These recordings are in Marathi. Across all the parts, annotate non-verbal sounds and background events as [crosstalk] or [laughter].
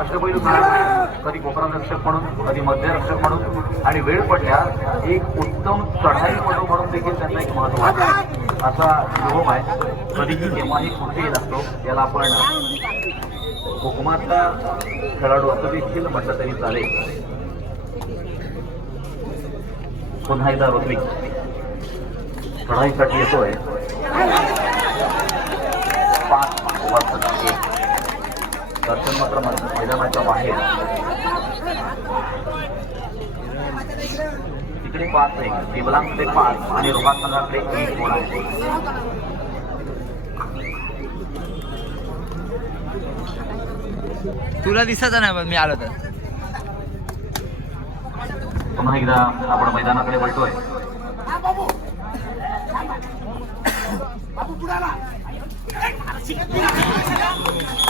अष्टपैलू खेळाडू कधी गोपरक्षक रक्षक म्हणून कधी मध्यरक्षक म्हणून आणि वेळ पडल्यास एक उत्तम चढाईपटू म्हणून देखील त्यांना एक महत्त्वाचा असा युवक आहे. कधीही केव्हाही कुठेही लागतो याला आपण हुकुमातला खेळाडू असं देखील म्हटलं तरी चालेल. पुन्हा एकदा ऋत्विक चढाईसाठी येतोय पाच वर्षाचा एक दर्शन मात्र मैदानाच्या बाहेर. तिकडे पाच एक टेबलांकडे पाच आणि संघाकडे एक गुण आहे. तुला दिसत नाही पण मी आलो तर. पुन्हा एकदा आपण मैदानाकडे वळतोय. समजा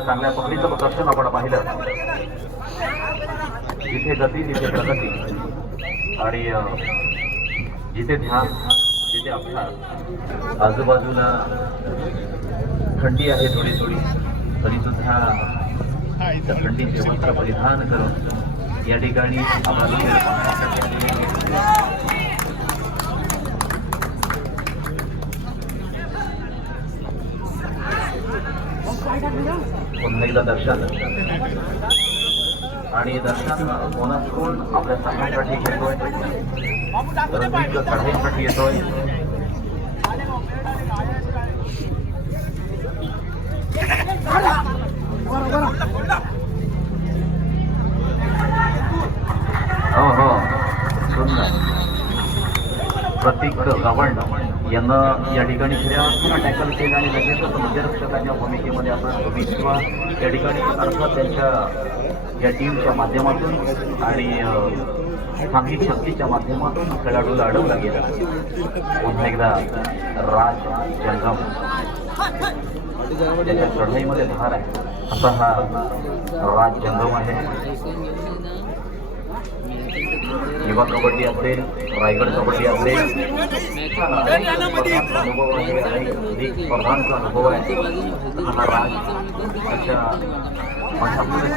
चांगल्या पकडीचं प्रदर्शन आपण पाहिलं जिथे गती तिथे प्रगती. आणि जिथे ध्यान तिथे अभ्यास. आजूबाजूला थंडी आहे थोडी थोडी तरी सुद्धा त्या थंडीचे वस्त्र परिधान करून या ठिकाणी पुन्हा एकदा दर्शन. आणि दर्शन मोनास्कून आपल्या संघासाठी घेतोय रसिक येतोय. हो हो. सुंदर. प्रतीक गवंड. यांना या ठिकाणी खऱ्या टॅकल केलं आणि लगेचच मध्यरक्षकाच्या भूमिकेमध्ये आपण विश्वा या ठिकाणी अर्थात त्यांच्या या टीमच्या माध्यमातून आणि अ, सांघिक शक्तीच्या माध्यमातून खेळाडूला अडवला गेला. पुन्हा एकदा राज जंगम त्याच्या चढाईमध्ये धार आहे. असा हा राज जंगम आहे. युवा कबड्डी असेल रायगड कबड्डी असेल अनुभव आहे. अनेक स्पर्धांचा अनुभव आहे. त्याच्या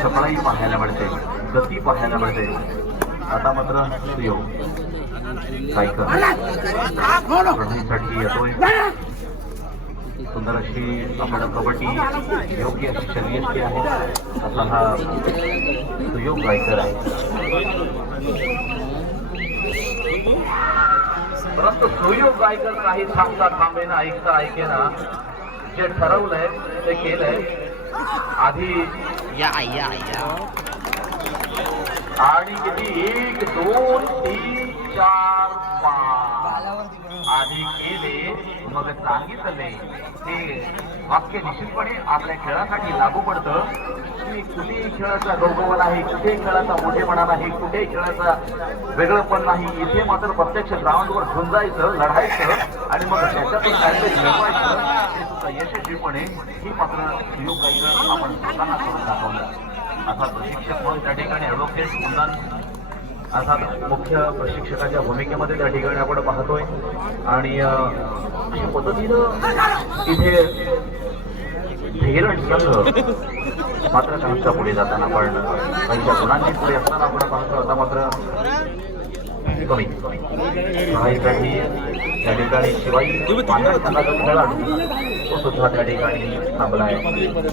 चपळाई पाहायला मिळते गती पाहायला मिळते. आता मात्र सुयोग. सायकल. चढणीसाठी येतोय. सुंदर आपण कबड्डी योग्य आहे असा हा सुयोग गायकर आहे परंतु सुयोग गायकर काही थांबता थांबेना ऐकता ऐकेना जे ठरवलंय ते केलंय आधी या या या। आणि किती एक दोन तीन चार पाच। आधी केले मग सांगितले हे वाक्य निश्चितपणे आपल्या खेळासाठी लागू पडतं. की कुठेही खेळाचा गौरव आहे कुठेही खेळाचा मोठेपणा नाही कुठेही खेळाचा वेगळंपण नाही. इथे मात्र प्रत्यक्ष ग्राउंडवर झुंजायचं लढायचं आणि मग त्याच्यातून काहीतरी मिळवायचं. हे सुद्धा यशस्वीपणे ही मात्र सुयोग आपण स्वतःला करून दाखवलं. असा प्रशिक्षक म्हणून त्या ठिकाणी ॲडव्होकेट कुंदन असा मुख्य प्रशिक्षकाच्या भूमिकेमध्ये त्या ठिकाणी आपण पाहतोय. आणि अशा पद्धतीनं इथे धीरण संघ मात्र काहीच्या पुढे जाताना पण काहीच्या गुणांनी पुढे असताना आपण पाहतो आता मात्र कमी. काही त्या ठिकाणी शिवाई खेळाडू तो सुद्धा त्या ठिकाणी थांबलाय.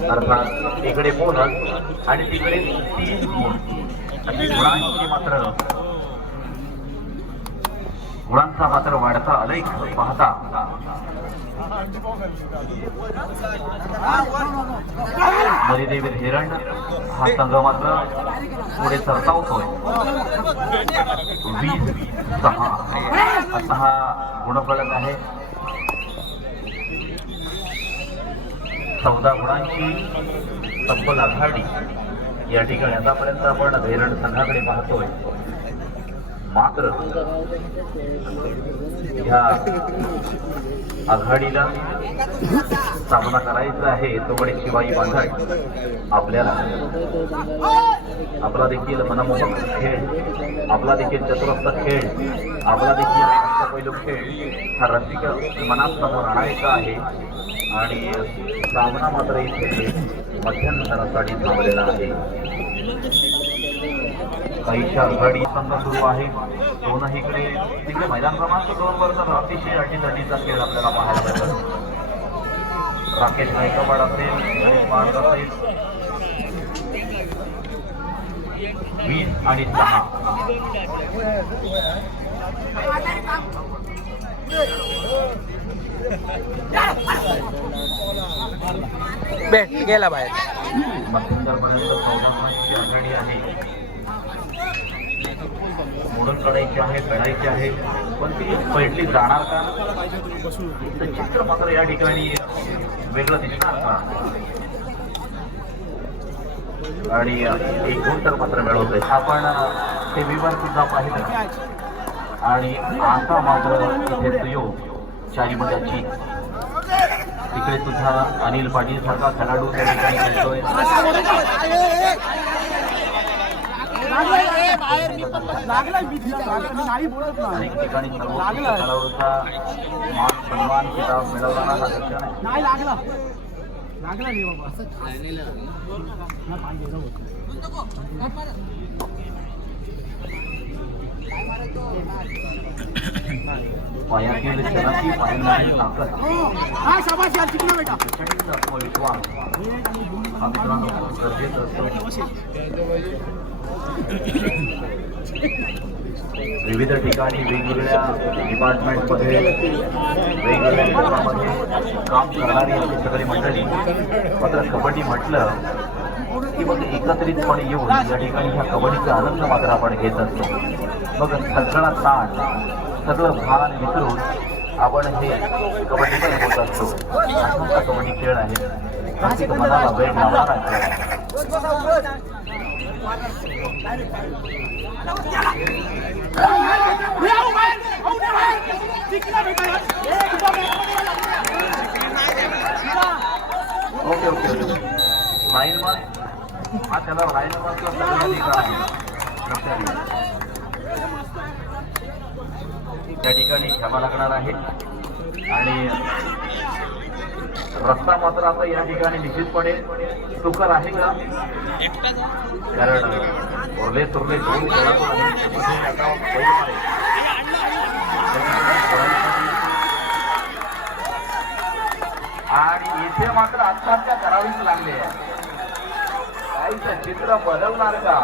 अर्थात इकडे बोनस आणि तिकडे तीन गुण. गुणांची मात्र गुणांचा मात्र वाढता अनेक पाहता. मरिदेवी हिरण हा संघ मात्र पुढे सरतावतोय वीस सहा असा हा गुणफलक आहे. चौदा गुणांची तब्बल आघाडी. या ठिकाणी आतापर्यंत आपण धैरण संघाकडे पाहतोय. मात्र ह्या आघाडीला सामना करायचा आहे तोकडे शिवाई बांधड आपल्याला. आपला देखील मनमोहक खेळ आपला देखील चतुरस्थ खेळ आपला देखील अष्टपैलू खेळ हा रसिक मनात समोर आणायचा आहे. आणि सामना मात्र इथे मध्यंतरासाठी थांबलेला आहे. काहीशा आघाडी संघ सुरू आहे दोनहीकडे तिकडे मैदान क्रमांक दोन वर तर अतिशय अटीतटीचा खेळ आपल्याला पाहायला मिळतो. राकेश गायकवाड असेल पारद असेल वीस आणि सहा भेट गेला बाहेर. मध्यंतरपर्यंत चौदा आघाडी आहे. मोडून काढायची आहे फेडायची आहे. पण ती पडली जाणार का? तर चित्र मात्र या ठिकाणी वेगळं दिसणार का? आणि एक गुण तर मात्र मिळवतोय. आपण टीव्हीवर सुद्धा पाहिलं. आणि आता मात्र इथे सुयोग चारीमध्याची तिकडे सुद्धा अनिल पाटील सारखा खेळाडू त्या ठिकाणी खेळतोय अनेक ठिकाणी सर्वोत्कृष्ट खेळाडूचा मान सन्मान किताब नाही लागला. लागला. रे बाबा पायातील क्षणाची पायांमध्ये ताकद हा शाबाश यार बेटा प्रचंड आत्मविश्वास हा मित्रांनो गरजेचं असतो विविध ठिकाणी वेगवेगळ्या डिपार्टमेंटमध्ये वेगवेगळ्या क्षेत्रामध्ये काम करणारी अशी सगळी मंडळी मात्र कबड्डी म्हटलं की मग एकत्रितपणे येऊन या ठिकाणी ह्या कबड्डीचा आनंद मात्र आपण घेत असतो. मग सगळा ताण सगळं भान विसरून आपण हे कबड्डीमध्ये होत असतो. असा कबड्डी खेळ आहे. आणि मनाला वेळ लावणारा खेळ आहे ओके ओके ओके लाईन वर हा त्याला लाईन वरचा सगळा अधिकार आहे लक्षात घ्या. त्या ठिकाणी क्षमा लागणार आहे आणि रस्ता मात्र आता या ठिकाणी निश्चितपणे सुकर आहे का? कारण उरले तुरले दोन आता आणि इथे मात्र आत्महत्या करावीच लागली आहे. काहीच चित्र बदलणार का?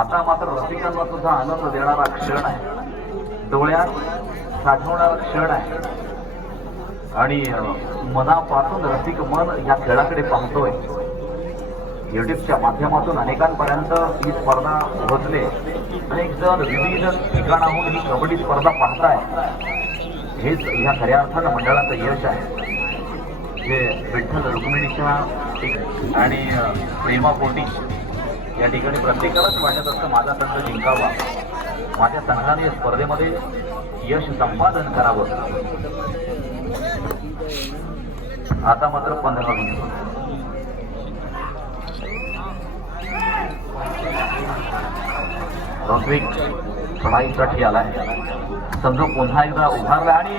आता मात्र रसिकांना सुद्धा आनंद देणारा क्षण आहे. डोळ्यात साठवणारा क्षण आहे. आणि मनापासून रसिक मन या खेळाकडे पाहतोय. युट्यूबच्या माध्यमातून अनेकांपर्यंत ही स्पर्धा पोहोचले. अनेक जण विविध ठिकाणाहून ही कबड्डी स्पर्धा पाहताय. हेच या खऱ्या अर्थानं मंडळाचं यश आहे. जे विठ्ठल रुक्मिणीच्या आणि प्रेमापोटी या ठिकाणी प्रत्येकालाच वाटत असतं माझा संघ जिंकावा. माझ्या संघाने स्पर्धेमध्ये यश संपादन करावं. आता मात्र पंधरा मिनिट. ऋत्विक चढाईसाठी आलाय. संजू पुन्हा एकदा उभारला आणि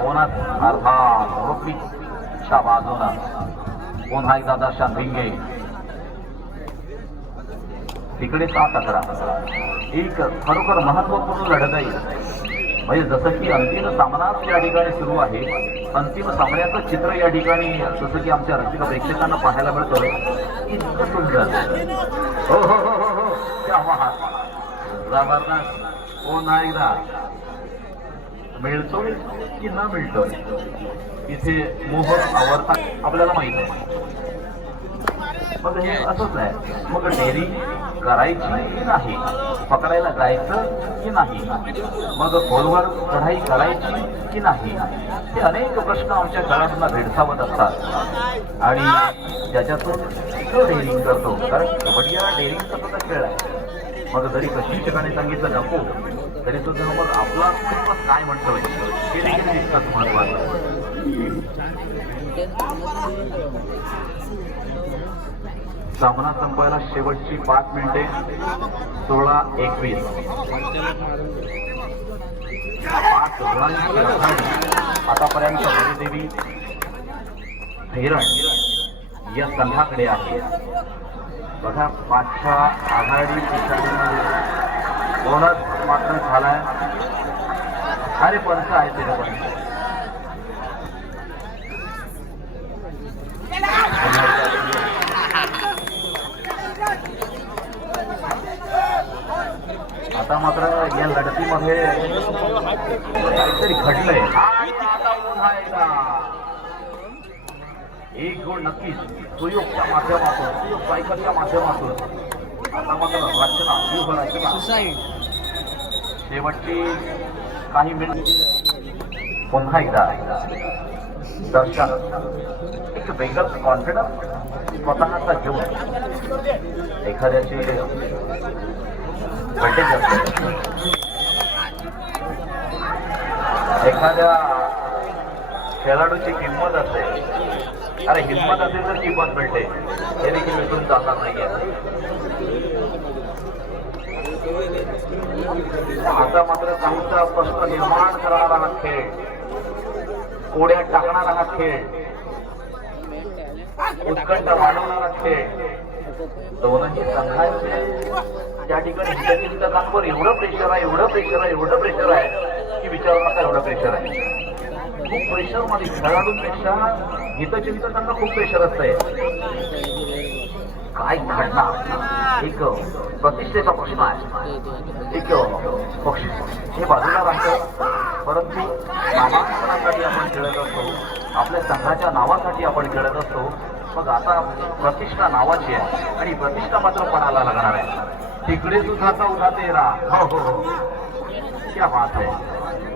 कोणाच अर्थात ऋत्विकच्या बाजूनं पुन्हा एकदा दर्शन भिंगे. तिकडे सात अकरा. एक खरोखर महत्त्वपूर्ण लढत आहे. म्हणजे जसं की अंतिम सामनाच या ठिकाणी सुरू आहे. अंतिम सामन्याचं चित्र या ठिकाणी जसं की आमच्या रसिक प्रेक्षकांना पाहायला मिळतं. इतकं सुंदर. हो हो हो हो हो. जबरदस्त. हो, पुन्हा एकदा मिळतोय की न मिळतोय? इथे मोहर आवडतात आपल्याला माहीत आहे. मग हे असंच आहे. मग डेअरी करायची की नाही? पकडायला जायचं की नाही? मग खोलवर चढाई करायची की नाही? हे अनेक प्रश्न आमच्या घरातून भेडसावत असतात. आणि ज्याच्यातून तो डेअरिंग करतो. कारण कबड्डी हा डेअरिंगचा सुद्धा खेळ आहे. मग जरी प्रशिक्षकाने सांगितलं नको तरी सुद्धा मग आपला काय म्हणतोय हे देखील तितकंच महत्वाचं सामना संपायला शेवटची पाच मिनिटे. सोळा एकवीस. पाच रनांची आतापर्यंत हरिदेवी धैरण या संघाकडे आहे. बघा पाचच्या आघाडी बोनस मात्र झालाय. अरे पंच आहे ते पंच आता मात्र या लढतीमध्ये काहीतरी घडलंय. एक गोड नक्कीच सुयोगच्या माध्यमातून सुयोग सायकलच्या माध्यमातून. आता मात्र रचना व्यूह रचना. शेवटची काही मिनिट. पुन्हा एकदा. दर्शन. एक वेगळंच कॉन्फिडन्स स्वतःचा घेऊन एखाद्याचे एखाद्या खेळाडूची किंमत असते. अरे हिंमत असेल तर किंमत मिळते हे देखील विसरून चालणार नाहीये. आता मात्र काहीचा प्रश्न निर्माण करणारा हा खेळ कोड्या टाकणारा हा खेळ. उत्कंठ वाढवणारा खेळ. दोनही संघांचे त्या ठिकाणी हितचिंतकांवर एवढं प्रेशर आहे एवढं प्रेशर आहे एवढं प्रेशर आहे की विचारू नका एवढं प्रेशर आहे. खूप प्रेशरमध्ये खेळाडूंपेक्षा हितचिंतकांना खूप प्रेशर असतंय काय घडणार? एक प्रतिष्ठेचा प्रश्न आहे. एक पक्ष. हे बाजूला राहतं. परंतु नामांकनासाठी आपण खेळत असतो. आपल्या संघाच्या नावासाठी आपण खेळत असतो. मग आता प्रतिष्ठा नावाची आहे आणि प्रतिष्ठा मात्र पणाला लागणार आहे. तिकडे सुद्धा उधा तेरा हो हो हो. क्या बात आहे.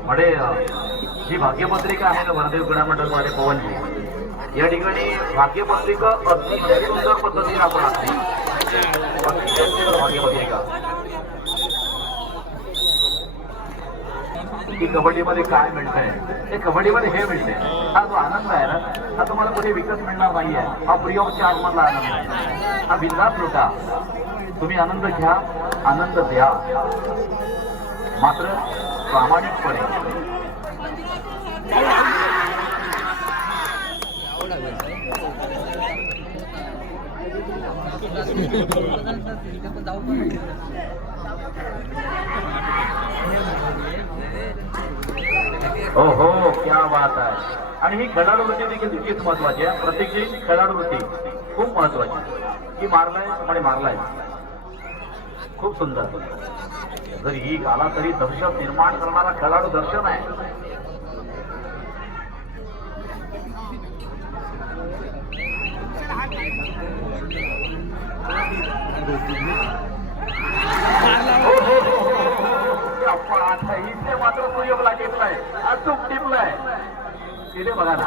म्हणजे जी भाग्यपत्रिका आहे ना वरदेव क्रीडा मंडळमध्ये पवनजी या ठिकाणी भाग्यपत्रिका अतिशय सुंदर पद्धतीने आपण असते भाग्यपत्रिका. की कबड्डीमध्ये काय मिळतंय? हे कबड्डीमध्ये हे मिळते हा जो आनंद आहे ना हा तुम्हाला कुठे विकत मिळणार नाहीये. हा फ्री ऑफ चार्ज मधला आनंद आहे. हा बिंदास लुटा तुम्ही आनंद घ्या आनंद द्या. मात्र प्रामाणिकपणे. [laughs] [laughs] हो हो क्या बात आहे. आणि ही खेळाडू वृत्ती देखील तितकीच महत्वाची आहे. प्रत्येकची खेळाडू वृत्ती खूप महत्वाची की मारलाय आणि मारलाय. खूप सुंदर. जर ही आला तरी दर्शन निर्माण करणारा खेळाडू दर्शन आहे ही. हो, हो, हो, हो, हो. अप्पा, मात्र सुयोगला टिपलाय अचूक टिपलाय तिथे बघा ना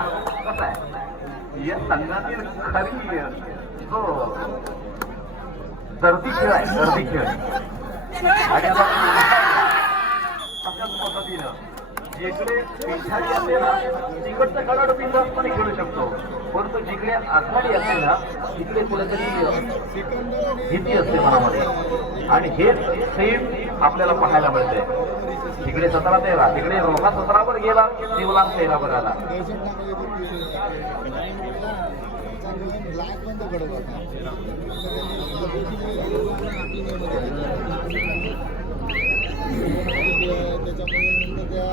कसं आहे? या संघातील खरी हो. जो दर्दी खेळ आहे सर्दी खेळ. आणि अशाच पद्धतीनं जिकडे पिछाडी असेल ना तिकडचा खेळाडू बिंदासपणे खेळू शकतो. परंतु जिकडे आघाडी असेल ना तिकडे कुठेतरी भीती असते मनामध्ये. आणि हेच सेम आपल्याला पाहायला मिळते तिकडे सतरा तेरा तिकडे रोहा सतरावर गेला शिवला तेरा आला.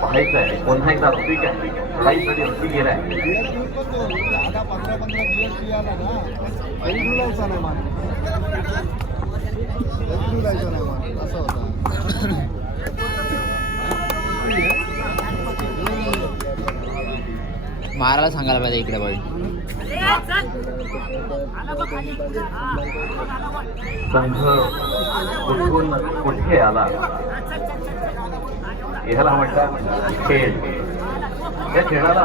पाहायचं आहे पुन्हा एकदा ठीक आहे लढाईसाठी ऋतिक गेलाय. पंधरा पंधरा दिवस नाही असं होता. मारायला सांगायला पाहिजे इकडे बॉल कुठे आला ह्याला म्हणतात खेळ या खेळाला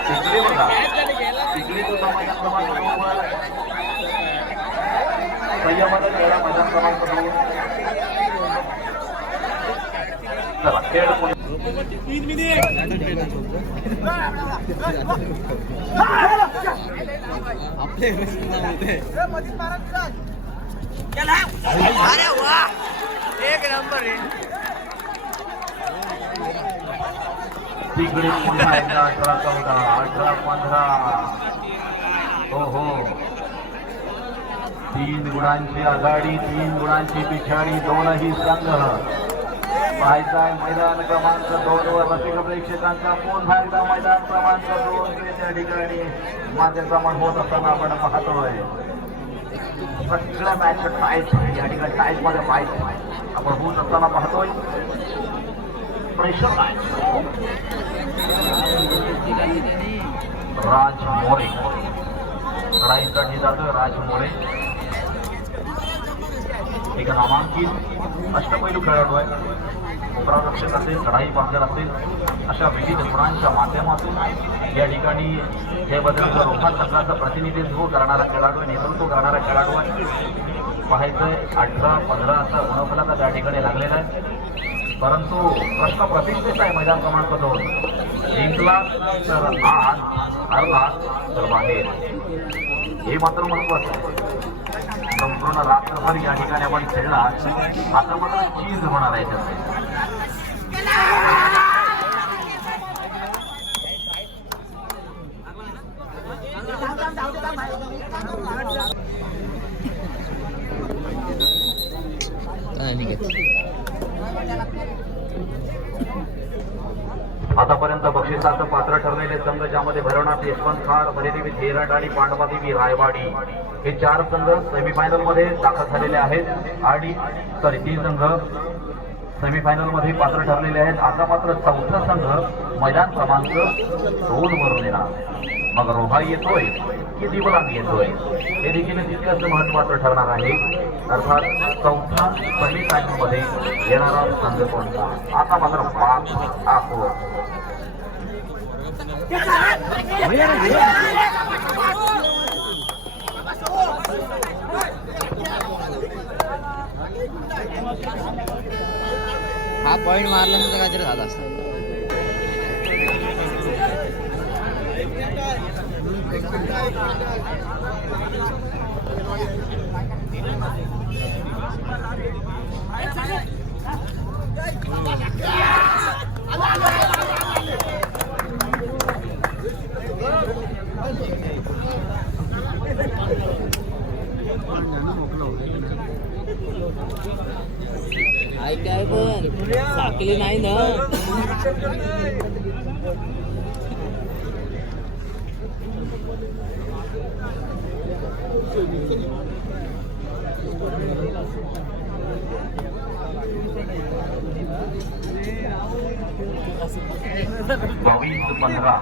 तिकडे बघा तिकडे तो संयमाचा खेळा मैदान क्रमांक दोन चला खेळ कोणी तीन मिनिट अरे वा एक नंबर रे. तिकडे पुन्हा एकदा अठरा चौदा अठरा पंधरा. हो हो. तीन गुणांची आघाडी तीन गुणांची पिछाडी दोनही संघ. पाहायचा मैदान क्रमांक दोन वर रसिक प्रेक्षकांचा फोन एकदा मैदान क्रमांक दोन ते त्या ठिकाणी. माझे प्रमाण होत असताना आपण पाहतोय. सगळ्या मॅच टाईप या ठिकाणी टाईपमध्ये पाहिजे आपण होत असताना पाहतोय. प्रेशर राज मोरे. लढाईसाठी जातोय राज मोरे. एक नामांकित. अष्टपैलू खेळाडू आहे उपरारक्षक असेल लढाई पाहणार असेल अशा विविध गुणांच्या माध्यमातून या ठिकाणी हे बदल रोखा संघाचं प्रतिनिधित्व करणारा खेळाडू आहे नेतृत्व करणारा खेळाडू आहे. पाहायचंय अठरा पंधरा असा गुणफलका त्या ठिकाणी लागलेला आहे. परंतु प्रश्न प्रतिष्ठेचा आहे मैदान क्रमांक दोन जिंकला तर आत हरला तर बाहेर. हे मात्र महत्वाचं आहे. संपूर्ण रात्रभर या ठिकाणी आपण खेळला आता मात्र चीज होणार आहे त्याचे आतापर्यंत बक्षिसाचं पात्र ठरलेले संघ ज्यामध्ये भैरवनाथ यशवंत खार भरेदेवी थेरट आणि पांडवादेवी रायवाडी. हे चार संघ सेमीफायनलमध्ये दाखल झालेले आहेत. आणि सॉरी तीन संघ सेमीफायनलमध्ये पात्र ठरलेले आहेत. आता मात्र चौथा संघ मैदान क्रमांक दोन वरून येणार. मग रोहा येतोय की दिवलांग येतोय? हे देखील तितकंच महत्वाचं ठरणार आहे. अर्थात चौथा सेमीफायनलमध्ये येणारा संघ कोणता? आता मात्र पाच आखो हा पॉईंट मारल्यानंतर काहीतरी झालं असतं ऐकाय पण साकली नाही ना बावीस पंधरा